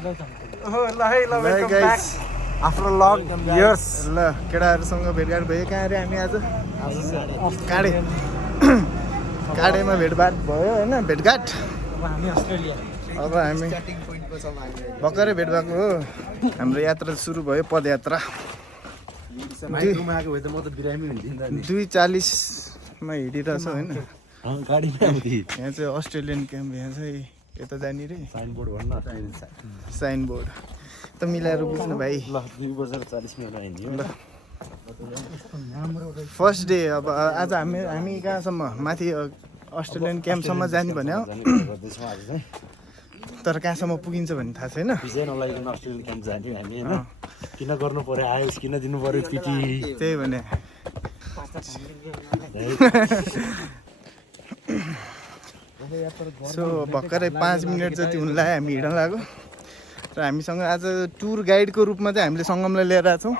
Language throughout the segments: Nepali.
ओहो ल है ल welcome back after long years ल केटाहरुसँग भेटघाट भयो कहाँ रे हामी आज काडे काडेमा भेटघाट भयो हैन भेटघाट हामी अस्ट्रेलिया अब हामी भर्खरै भेट भएको हो हाम्रो यात्रा सुरु भयो पदयात्रा 2:40 मा हिँडिरहेछ हैन यहाँ चाहिँ अस्ट्रेलियन क्याम्प यहाँ चाहिँ यता जाने रे साइनबोर्ड भन्न साइनबोर्ड त मिलाएर बुझ्नु भाइ ल 2:40 ल फर्स्ट डे अब आज हामी कहाँसम्म माथि अस्ट्रेलियन क्याम्पसम्म जाने भन्यो तर कहाँसम्म पुगिन्छ भन्ने थाहा छैन अस्ट्रेलियन क्याम्प जाने हामी हैन किन गर्नु पर्यो आयुष किन दिनु पर्यो पिटी त्यही भने सो भर्खरै 5 मिनट जति हुन लाग्यो हामी हिँड्न लाग्यो र हामीसँग आज टुर गाइडको रूपमा चाहिँ हामीले सङ्गमलाई लिएर आएको छौँ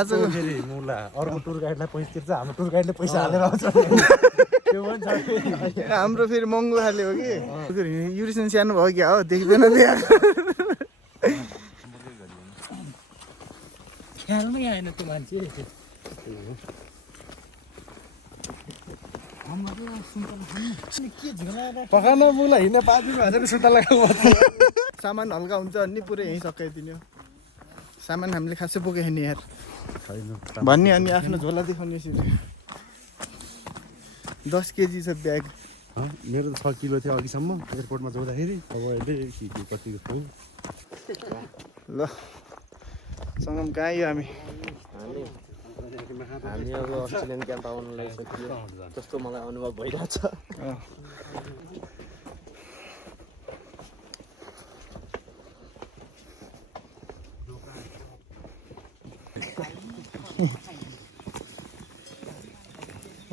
आज अर्को टुर गाइडलाई पैसा तिर्छ हाम्रो टुर गाइडले पैसा हालेर आउँछ हाम्रो फेरि महँगो खाले हो कि युरिसन सानो भयो क्या हो देख्दैन ख्यालमै आएन त्यो मान्छे पकाउन मुला हिँड्न 5 मिनट भएछ सुत्ता लगाएको सामान हल्का हुन्छ अनि पुरै यहीँ सकाइदिने सामान हामीले खासै बोकेको नि यार भन्ने अनि आफ्नो झोला देखाउने यसरी 10 केजी छ ब्याग मेरो त 6 किलो थियो अघिसम्म एयरपोर्टमा जाँदाखेरि अब अहिले कति ल सङ्गम कहाँ आयो हामी अब अस्ट्रेलियन क्याम्प आउन लागिसक्यो जस्तो मलाई अनुभव भइरहेछ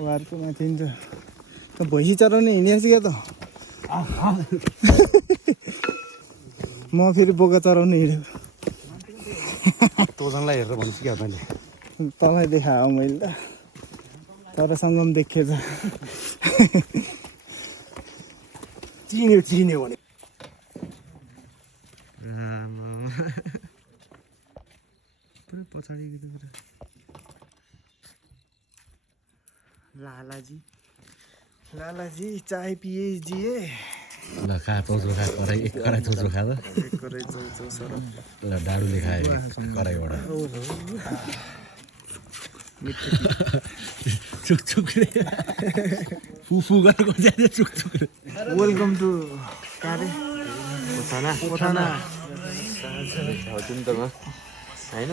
वारको माथि त भैँसी चराउने हिँडेको क्या त म फेरि बोका चराउनु हिँडेको तँलाई हेरेर भन्छु क्या मैले तँलाई देखाएँ मैले त तर सङ्गम देखेछ चिन्यो भने पुरै पछाडि लालाजी चाय पिए जिए ल खा चौचो खा कराई एक कराई चौचो खा ल ल डाडुले खायो कराईबाट चुकचुकले फुफु गरेको चाहिँ चुकचुकले वेलकम टु कारे पोथाना हैन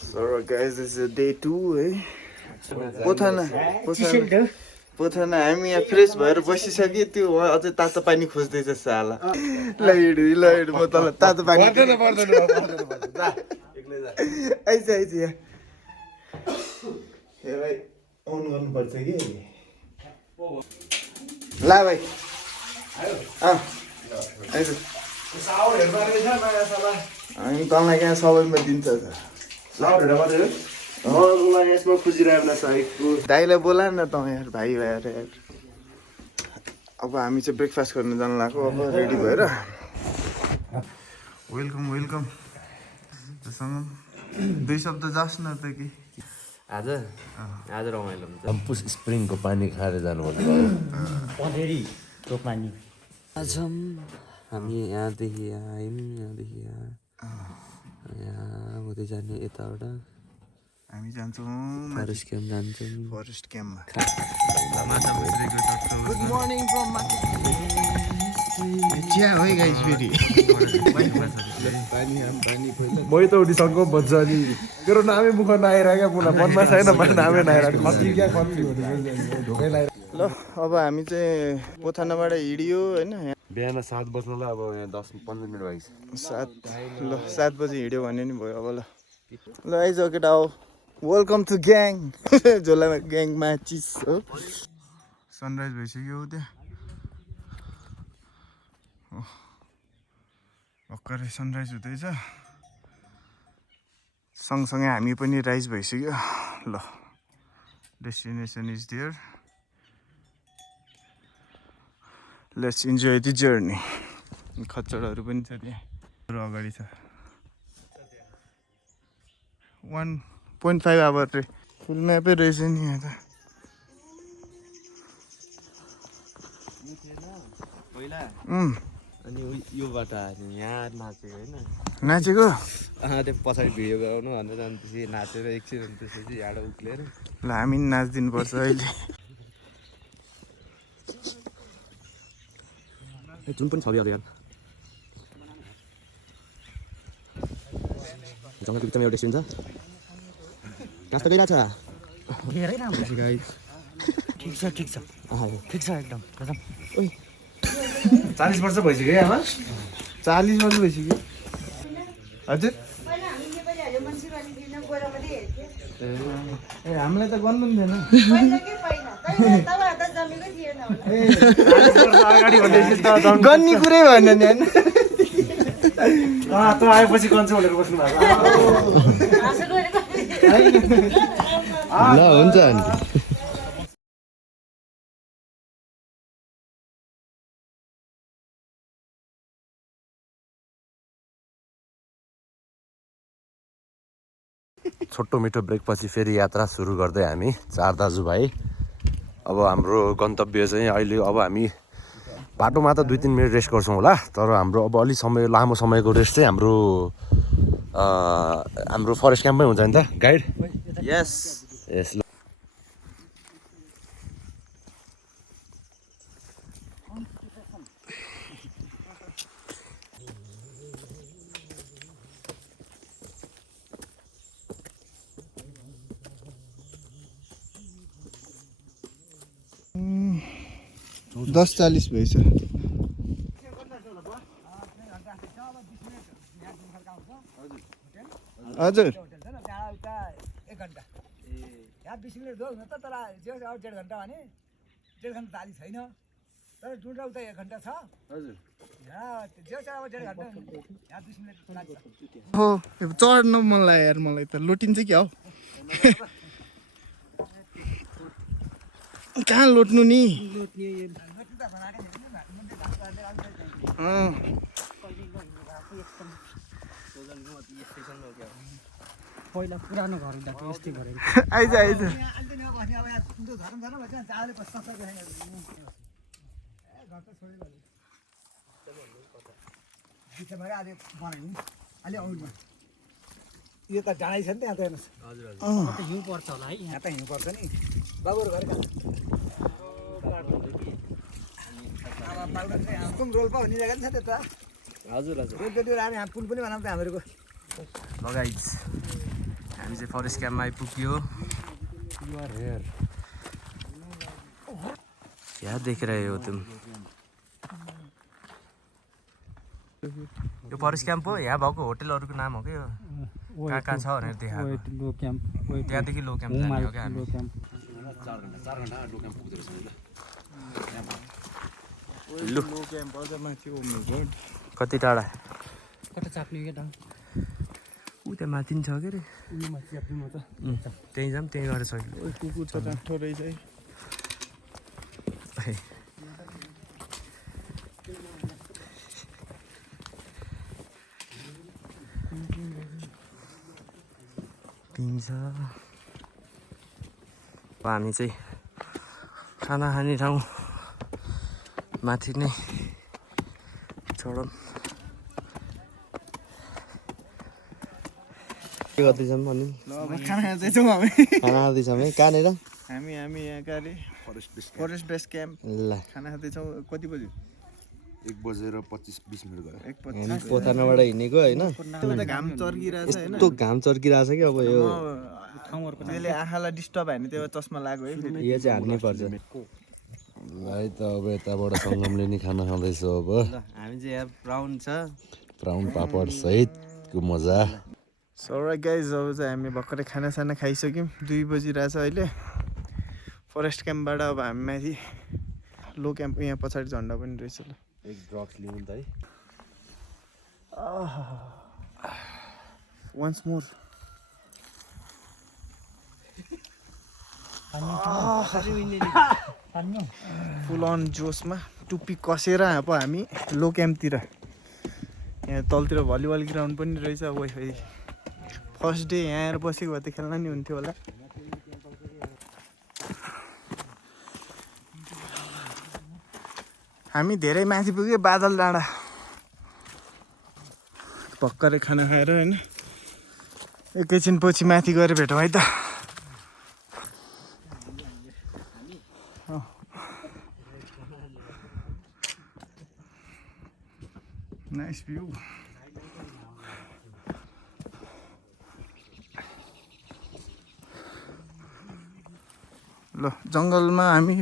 So guys, this is day 2 है पोथाना हामी यहाँ फ्रेस भएर बसिसक्यो त्यो अझै तातो पानी खोज्दैछ साला ल हिँड म तँलाई तातो पानी आइज यहाँ भाइ अन गर्नुपर्छ कि ला भाइ आइज हामी तँलाई यहाँ सबैमा दिन्छ यसमा खोजिरहेको दाइलाई बोला न त यार भाइ भएर यार अब हामी चाहिँ ब्रेकफास्ट गर्न जानु लाग्यो अब रेडी भएर वेलकम सँग 2 शब्द जास् न त कि आज रमाइलो हुन्छ हम्पुस स्प्रिङको पानी खाएर जानुपर्छ पनेरीको पानी आज हामी यहाँदेखि आयौँ यहाँ हुँदै जाने यताबाट हामी जान्छौँ फरेस्ट क्याम्प जान्छौँ फरेस्ट क्याम्पमा गुड मर्निङ फ्रम चिया हो है गाइस फेरि मै त उनीसँग भन्छ नि मेरो नामै मुख नआएर क्या पुनः मनमा छैन मैले नामै नआएर ढोकै लगाएर ल अब हामी चाहिँ पोथानाबाट हिँडियो होइन बिहान 7 बज्नुलाई अब यहाँ 10-15 मिनट भएको छ 7 बजी हिँड्यो भने नि भयो अब ल आइज केटा हो वेलकम टु ग्याङ झोलामा ग्याङ माचिस हो सनराइज भइसक्यो त्यहाँ भर्खरै सनराइज हुँदैछ सँगसँगै हामी पनि राइज भइसक्यो ल destination is there let's enjoy the journey. खच्चडहरू पनि छ त्यहाँ अगाडि छ 1.5 आवर रे फुल म्यापै रहेछ नि यहाँ त अनि यो बाटो आयो यहाँ नाचेको होइन नाचेको त्यो पछाडि भिडियो गराउनु भनेर अनि त्यसपछि नाचेर एकछिन अनि त्यसपछि यहाँबाट उक्लेर ल हामी नाचिदिनु पर्छ अहिले जुन पनि छ यार जङ्गलको बिचमा एउटा स्टेसन छ नाच्दा गइरहेछ धेरै राम्रो ठिक छ ठिक छ एकदम कसम 40 वर्ष भइसक्यो है आमा 40 वर्ष भइसक्यो हजुर ए हामीलाई त गर्नु नि थिएन गन्ने कुरै भएन नि होइन त आएपछि कन्छ भनेर बस्नु भएको ल हुन्छ अनि छोटो मिठो ब्रेकपछि फेरि यात्रा सुरु गर्दै हामी 4 दाजुभाइ अब हाम्रो गन्तव्य चाहिँ अहिले अब हामी बाटोमा त 2-3 मिनट रेस्ट गर्छौँ होला तर हाम्रो अब अलि समय लामो समयको रेस्ट चाहिँ हाम्रो फरेस्ट क्याम्पमै हुन्छ नि त गाइड यस यस ल 10:40 भएछ हजुर 1 घन्टा यहाँ 20 मिनट दो न त तर 1.5 घन्टा भने 1.5 घन्टा ताली छैन तर टुटल त 1 घन्टा छ हजुर यहाँ जे छ अब 1.5 घन्टा यहाँ 20 मिनट लाग्छ हो चढ्न मन लाग्यो यार मलाई त लोटिन्छ कि हौ कहाँ लोट्नु नि पहिला पुरानो घर हुँदा त यस्तै गरेको आइज यो त डाँडै छ नि त्यहाँ त हेर्नुहोस् हजुर हिउँ पर्छ होला है यहाँ त हिउँ पर्छ नि बाबुहरू घर रोल्पा भन्ने जग्गा नि छ त्यता हजुर हजुर रोल्पेटी लाने हामी पुल पनि बनाउँछ हामीहरूको लगाइज हामी चाहिँ फरेस्ट क्याम्पमा आइपुग्यो क्या देख रहे हो तुम यो फरेस्ट क्याम्प हो यहाँ भएको होटलहरूको नाम हो क्या यो कहाँ कहाँ छ भनेर देखाएको त्यहाँदेखि लो क्याम्प जाने हो क्या हामी लु कति टाढा कता चाप्ने केटा ऊ त्यहाँ माथि नि छ के अरे त्यहीँ जाऊँ त्यहीँ गएर छ कुकुर त राम्रो रहेछ है पिन्छ हामी चाहिँ खाना खाने ठाउँ माथि नै चढौँ के गर्दैछौँ अनि खाना खाँदैछौँ हामी खाना खाँदैछौँ है कहाँनिर हामी यहाँ कहाँ फरेस्ट बेस क्याम्प ल खाना खाँदैछौँ कति बज्यो 1:25-20 मिनट गयो 1:50 पोथानबाट हिँडेको होइन घाम चर्किरहेछ होइन यस्तो घाम चर्किरहेछ कि अब यो त्यसले आँखालाई डिस्टर्ब भयो भने त्यो चस्मा लाग्यो है फेरि यो चाहिँ हान्नै पर्छ भाइ त अब यताबाट सङ्गमले नि खाना खाँदैछ अब हामी चाहिँ यहाँ प्राउन छ ब्राउन पापड सहितको मजा सो राइट गाइज अब चाहिँ हामी भर्खरै खानासाना खाइसक्यौँ 2 बजिरहेछ अहिले फरेस्ट क्याम्पबाट अब हामी माथि लो क्याम्प यहाँ पछाडि झन्डा पनि रहेछ ल एक ड्रग्स लिउँ त है वन्स मोर फुल अन जोसमा टुप्पी कसेर अब हामी लो क्याम्पतिर यहाँ तलतिर भलिबल ग्राउन्ड पनि रहेछ वाइफाई फर्स्ट डे यहाँ आएर बसेको भए त खेल्न नि हुन्थ्यो होला हामी धेरै माथि पुग्यो बादल डाँडा भर्खरै खाना खाएर होइन एकैछिन पछि माथि गएर भेटौँ है त नाइस भ्यू ल जङ्गलमा हामी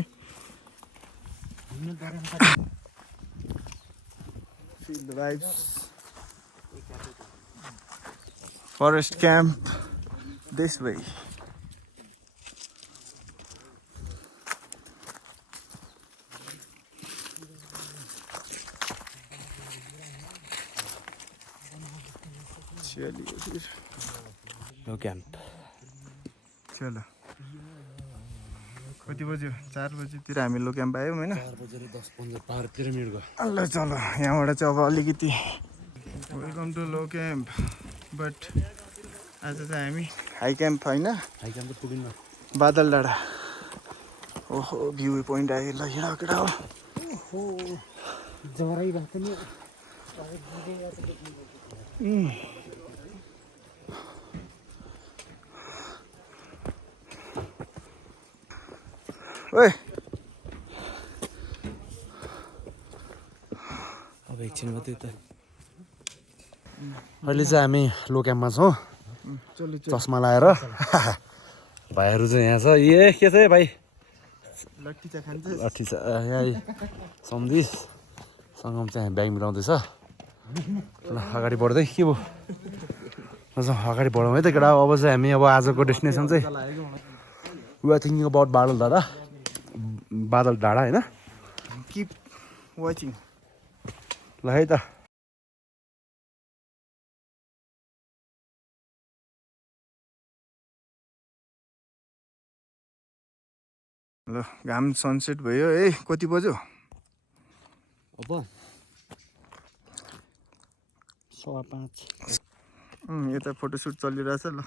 Feel the vibes. Forest camp this way. चलिए फिर लो क्याम्प चलो कति बज्यो 4 बजीतिर हामी लो क्याम्प आयौँ होइन 4 बजेर 10-15 13 मिनेट गयो ल चलो यहाँबाट चाहिँ अब अलिकति welcome to low camp but आज चाहिँ हामी हाई क्याम्प होइन हाई क्याम्प त पुगिन्न बादल डाँडा ओहो भ्यू पोइन्ट आयो ल हिँड केटा हो जरै भएको नि ओए अब एकछिन मात्रै त अहिले चाहिँ हामी लो क्याम्पमा छौँ चस्मा लाएर भाइहरू चाहिँ यहाँ छ ए के छ है भाइ लट्ठी चाहिँ खान्छ लट्ठी छ यहाँ सम्धिस सङ्गम चाहिँ ब्याग मिलाउँदैछ ल अगाडि बढ्दै के भयो अगाडि बढौँ है त केटा अब चाहिँ हामी अब आजको डेस्टिनेसन चाहिँ वी आर थिङ्किङ अबाउट बादल डाँडा होइन किप वाचिङ ल है त ल घाम सनसेट भयो है कति बज्यो अब 5:15 यता फोटोसुट चलिरहेछ ल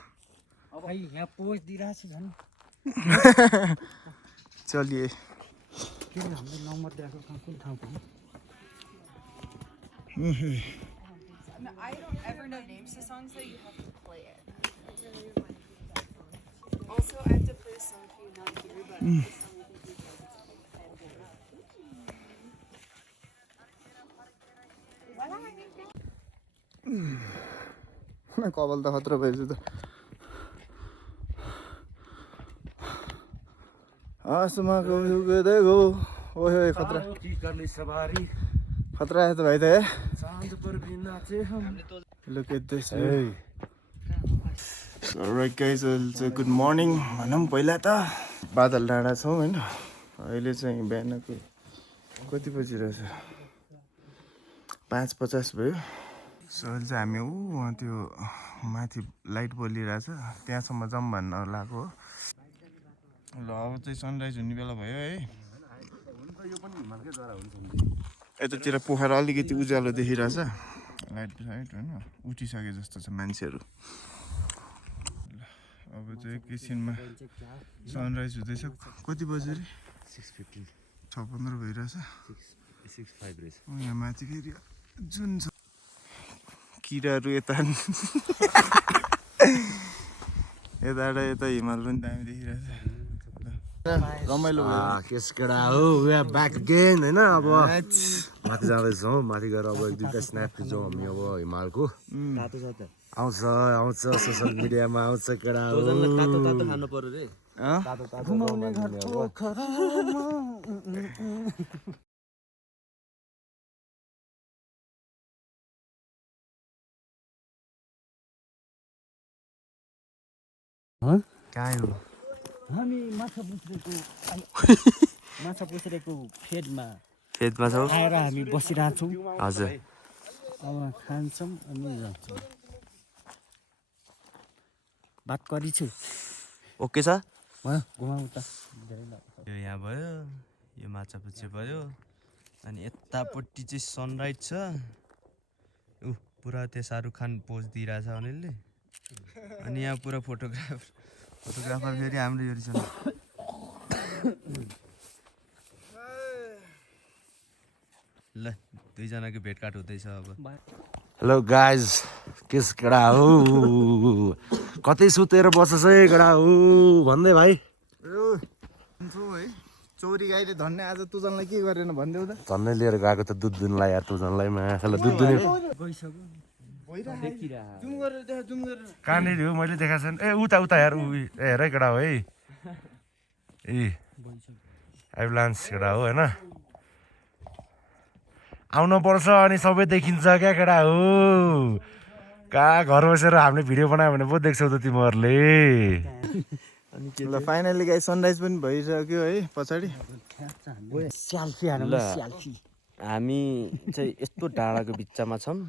अब यहाँ पोज दिइरहेछ झन् चलिए के हाम्रो नम्बर दिएको कुन ठाउँ पुग्यो I don't ever know names to songs, so you have to play it. Also, I have to play a song for you not here, but this song I think you can. कपाल त खतरा भएछ त आसमा देखो ओहे खतरा खतरा है तो भाइ त है Look at this view. Alright guys, it's good morning भनौँ पहिला त बादल डाँडा छौँ होइन अहिले चाहिँ बिहानको कति बजी रहेछ 5:50 भयो सो अहिले चाहिँ हामी वहाँ त्यो माथि लाइट बलिरहेछ त्यहाँसम्म जाउँ भन्न लागेको हो ल अब चाहिँ सनराइज हुने बेला भयो है यतातिर पोखरा अलिकति उज्यालो देखिरहेछ लाइट साइट होइन उठिसके जस्तो छ मान्छेहरू अब चाहिँ एकैछिनमा सनराइज हुँदैछ कति बजी रे 6:15 भइरहेछ 6:05 रहेछ यहाँ माथि फेरि जुन छ किराहरू यता यताबाट यता हिमाल पनि दामी देखिरहेछ रमाइलो भयो केस केटा हो वी आर ब्याक अगेन होइन अब माथि जाँदैछौँ माथि गएर अब 1-2टा स्न्याप खिच्छौँ हामी अब हिमालको आउँछ सोसियल मिडियामा आउँछ केटा हो तातो खानु पर्यो रे कहाँ हो हामी माछा पुछरेको फेदमा छौ आएर हामी बसिरहेछौँ हजुर अब खान्छौँ अनि जान्छौँ बात गरिछु ओके छ भयो घुमाउँ त यो यहाँ भयो यो माछापुच्छे भयो अनि यतापट्टि चाहिँ सनराइज छ पुरा त्यो शाहरुख खान पोज दिइरहेछ अनिलले अनि यहाँ पुरा फोटोग्राफर फेरि हाम्रो यो रहेछ ल दुईजनाको भेटघाट हुँदैछ अब हेलो गाइज केस केडा हो कतै सुतेर बस्छ है केडा हो भन्दै भाइ है चोरी गाईले धन्ने आज तुजनलाई के गरेन भनिदेऊ त झन्नै लिएर गएको त दुध दुनलाई यार तुजनलाई माछालाई दुध दुने कहाँनिर हो मैले देखाएको छैन ए उता यार हेर केडा हो है ए एम्बुलेन्स केडा हो होइन आउनु पर्छ अनि सबै देखिन्छ क्या केडा हो कहाँ घर बसेर हामीले भिडियो बनायो भने पो देख्छौ त तिमीहरूले ल फाइनली गाई सनराइज पनि भइसक्यो है पछाडि हामी चाहिँ यस्तो डाँडाको बिचमा छौँ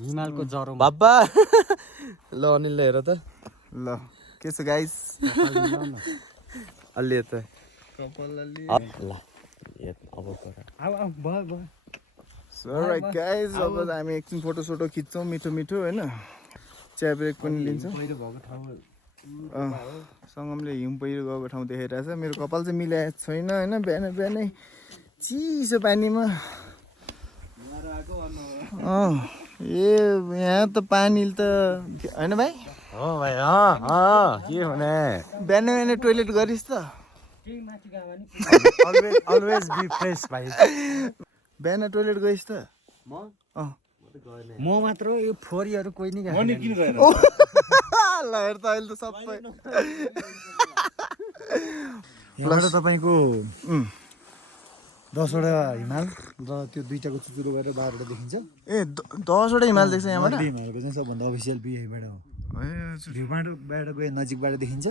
हिमालको जरो बाबा ल अनिलले हेर त ल के छ गाइस अलि यता ल सो राइट गाइस अब हामी एकछिन फोटो सोटो खिच्छौँ मिठो मिठो होइन चिया ब्रेक पनि लिन्छौँ सङ्गमले हिउँ पहिरो गएको ठाउँ देखाइरहेछ मेरो कपाल चाहिँ मिलाएको छैन होइन बिहान बिहानै चिसो पानीमा यहाँ त पानी त होइन भाइ हो भाइ के हुने बिहान बिहानै टोइलेट गरिस् त अलवेज बी फ्रेस भाइ बिहान टोइलेट गइस् त म मात्र यो फोरीहरू कोही नि ल हेर त अहिले त सबै यहाँबाट तपाईँको 10वटा हिमाल र त्यो दुईटाको चुचुरो गरेर 12वटा देखिन्छ ए 10वटा हिमाल देख्छ यहाँबाट हिमालको चाहिँ सबभन्दा अफिसियल भ्यू यहीँबाट हो भ्यूबाट गयो नजिकबाट देखिन्छ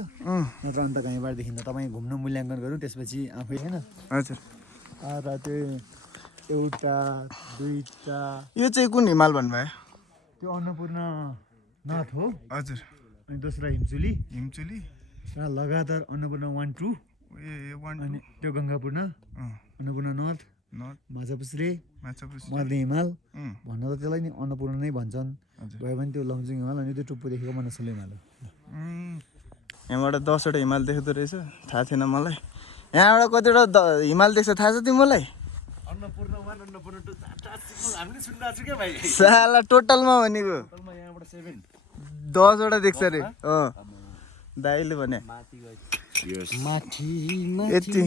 नत्र अन्त कहीँबाट देखिन्छ तपाईँ घुम्न मूल्याङ्कन गरौँ त्यसपछि आफै होइन हजुर र त्यो एउटा दुईटा यो चाहिँ कुन हिमाल भन्नुभयो त्यो अन्नपूर्ण नाथ हो हजुर अनि दोस्रो हिमचुली हिमचुली र लगातार अन्नपूर्ण 1 2 अनि त्यो गङ्गापूर्ण अन्नपूर्ण नर्थ माछापुच्छ्रे मर्दे हिमाल भन्न त त्यसलाई नि अन्नपूर्ण नै भन्छन् भयो भने त्यो लमजुङ हिमाल अनि त्यो टुप्पो देखेको मनसुले हिमाल हो यहाँबाट 10वटा हिमाल देख्दो रहेछ थाहा थिएन मलाई यहाँबाट कतिवटा हिमाल देख्छ थाहा छ तिमीलाई साला टोटलमा भनेको 10वटा देख्छ अरे दाइले भने यति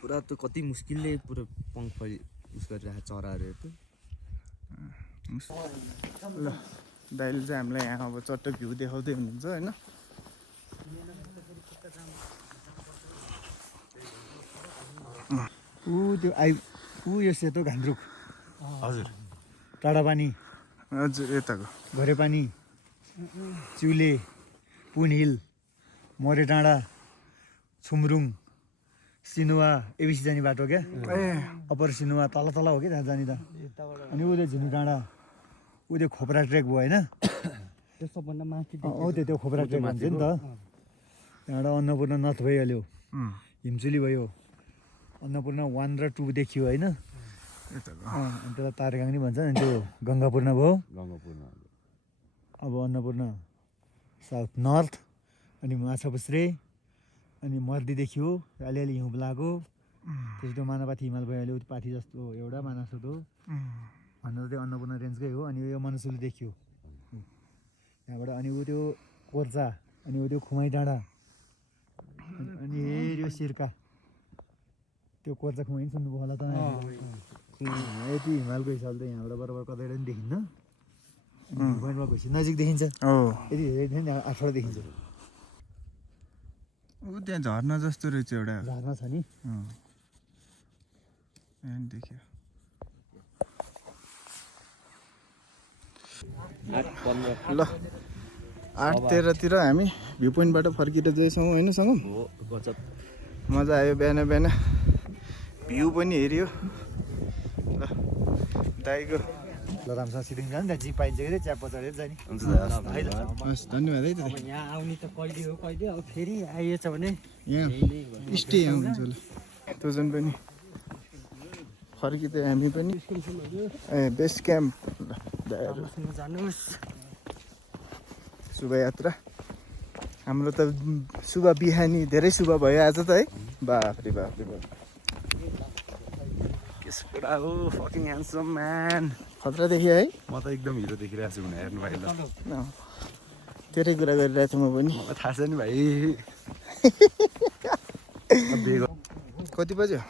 पुरा त्यो कति मुस्किलले पुरा पङ्ख उस गरिरहेको चराहरू हेर्नु ल दाइले चाहिँ हामीलाई यहाँ अब चट्ट भ्यू देखाउँदै हुनुहुन्छ होइन यो सेतो घान्द्रुक हजुर टाढा पानी हजुर यताको घरे पानी चिउले पुन हिल मरे डाँडा छुमरुङ सिनुवा एबिसी जाने बाटो क्या अप्पर सिनुवा तल तल हो कि त्यहाँ जाने त अनि उयो झिनु डाँडा उयो खोपरा ट्रेक भयो होइन सबभन्दा माथि त्यो खोपरा ट्रेक भन्छ नि त त्यहाँबाट अन्नपूर्ण नथ भइहाल्यो हिमचुली भयो अन्नपूर्ण 1 र 2 देखियो होइन अनि त्यसलाई तारेगाङ नि भन्छ अनि त्यो गङ्गापूर्ण भयो अब अन्नपूर्ण साउथ नर्थ अनि माछापुच्छ्रे अनि मर्दी देखियो अलिअलि हिउँ लाग्यो त्यसपछि त्यो मानापाथी हिमाल भइहाल्यो पाथी जस्तो एउटा मानसोत हो भन्दा त्यो अन्नपूर्ण रेन्जकै हो अनि यो मनसुली देखियो त्यहाँबाट अनि ऊ त्यो कोर्चा अनि ऊ त्यो खुमाई डाँडा अनि यो सिर्का त्यो कोर्चा खुमाई पनि सुन्नुभयो होला त यति हिमालको हिसाबले यहाँबाट बराबर कतैबाट पनि देखिन्न पोइन्टमा गएपछि नजिक देखिन्छ यदि हेरेको थियो नि 8वटा देखिन्छ त्यहाँ झर्ना जस्तो रहेछ एउटा झर्ना छ नि देखियो ल 8:13 हामी भ्यू पोइन्टबाट फर्किएर जाँदैछौँ होइन सँगै मजा आयो बिहान बिहान भ्यू पनि हेऱ्यो ल दाइको ल राम्रोसँग सिटिङ छ नि त जी पाइन्छ कि चिया पचाएर जाने हुन्छ दादा हस् धन्यवाद है त यहाँ आउने त कहिले हो कहिले अब फेरि आइएछ भने यहाँ स्टे आउनुहुन्छ होला तोजन पनि फर्किँदै हामी पनि बेस क्याम्प जानुहोस् शुभ यात्रा हाम्रो त शुभ बिहानी धेरै शुभ भयो आज त है बाफ्रे बाफ्रे बाफ केसपुरा हो फकिङ ह्यान्डसम म्यान खतरा देखियो है म त एकदम हिरो देखिरहेको छु भने हेर्नु भाइ ल तेरै कुरा गरिरहेको छु म पनि मलाई थाहा छ नि भाइ कति बज्यो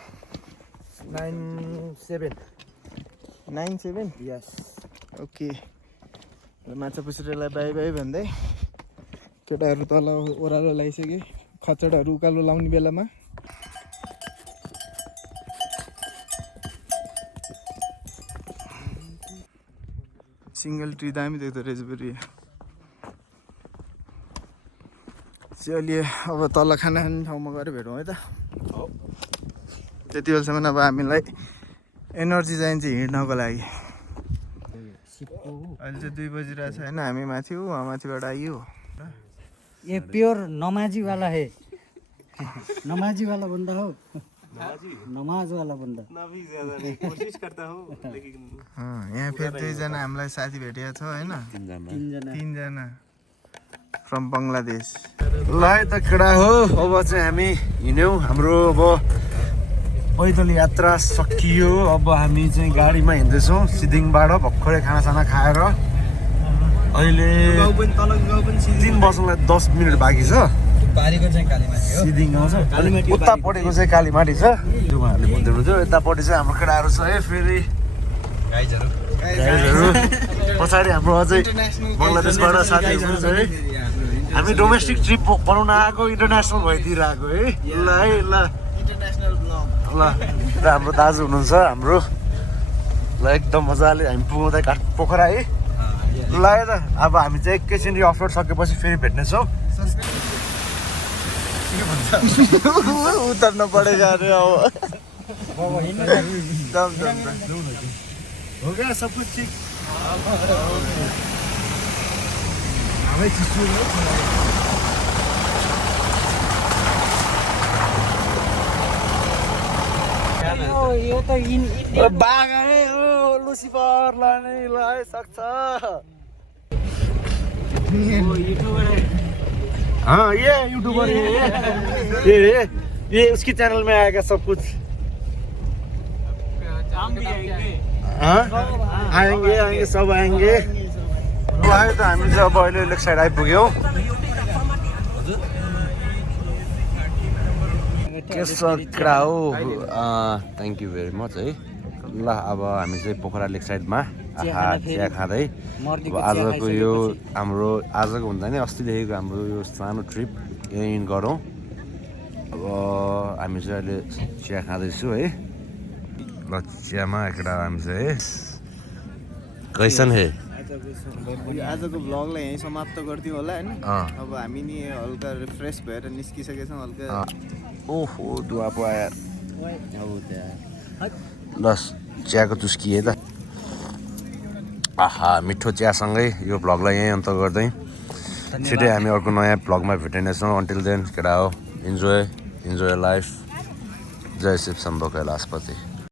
9-7 9-7 यस ओके माछा पुछरेलाई बाई बाई भन्दै केटाहरू तल ओह्रालो लगाइसके खचडहरू उकालो लाउने बेलामा सिङ्गल ट्री दामी देख्दो रहेछ फेरि चलिए अब तल खाना खाने ठाउँमा गएर भेटौँ है त त्यति बेलासम्म अब हामीलाई एनर्जी चाहिन्छ हिँड्नको लागि अहिले चाहिँ 2 बजिरहेको छ होइन हामी माथि हो उहाँ माथिबाट आइयो ये प्योर नमाजी वाला है नमाजी वाला बंदा हो नमाज वाला बंदा यहाँ फेरि 2 जना हामीलाई साथी भेटेको छ होइन 3 जना फ्रम बङ्गलादेश ल है त केटा हो अब चाहिँ हामी हिँड्यौँ हाम्रो अब पैदल यात्रा सकियो अब हामी चाहिँ गाडीमा हिँड्दैछौँ सिदिङबाट भर्खरै खानासाना खाएर अहिले 3 बज्नलाई 10 मिनट बाँकी छ सिदिङ आउँछ उतापट्टिको चाहिँ कालीमाटी छ उहाँहरूले भन्दै हुनुहुन्छ यतापट्टि चाहिँ हाम्रो केटाहरू छ है फेरि गाइजहरू पछाडि हाम्रो अझै बङ्गलादेशबाट साथीहरू छ है हामी डोमेस्टिक ट्रिप बनाउन आएको इन्टरनेसनल भइदिएर आएको है ल है ल ल र हाम्रो दाजु हुनुहुन्छ हाम्रो ल एकदम मजाले हामी पुगाउँदै पोखरा है ल है त अब हामी चाहिँ एकैछिन यो अफरोड सकेपछि फेरि भेट्नेछौँ उतर्नु परेको अरे अब हो गया सब कुछ ठीक यो त बाघ है हो लुसिफरलाई नै लगाइ सक्छ हाँ ये यूट्यूबर है ये उसकी चैनल में आएगा सब कुछ हाँ आएंगे आएंगे सब आएंगे है त हामी चाहिँ अब अहिले लेफ्ट साइड आइपुग्यौँ के छ केटा हो थ्याङ्क यू भेरी मच है ल अब हामी चाहिँ पोखरा लेक साइडमा चिया खाँदै अब आजको यो हाम्रो आजको भन्दा नि अस्तिदेखिको हाम्रो यो सानो ट्रिप यहीँ गरौँ अब हामी चाहिँ अहिले चिया खाँदैछु है ल चियामा केटा हामी चाहिँ है कैसन है आजको भ्लगलाई यहीँ समाप्त गरिदिउँ होला होइन अब हामी नि हल्का रिफ्रेस भएर निस्किसकेका छौँ हल्का ओहो दुआ पो आयो ल चियाको चुस्की है त आहा मिठो चियासँगै यो भ्लगलाई यहीँ अन्त गर्दै छिटै हामी अर्को नयाँ भ्लगमा भेटिनेछौँ अन्टिल देन केटा हो इन्जोय लाइफ जय शिव शम्भो कैलाशपति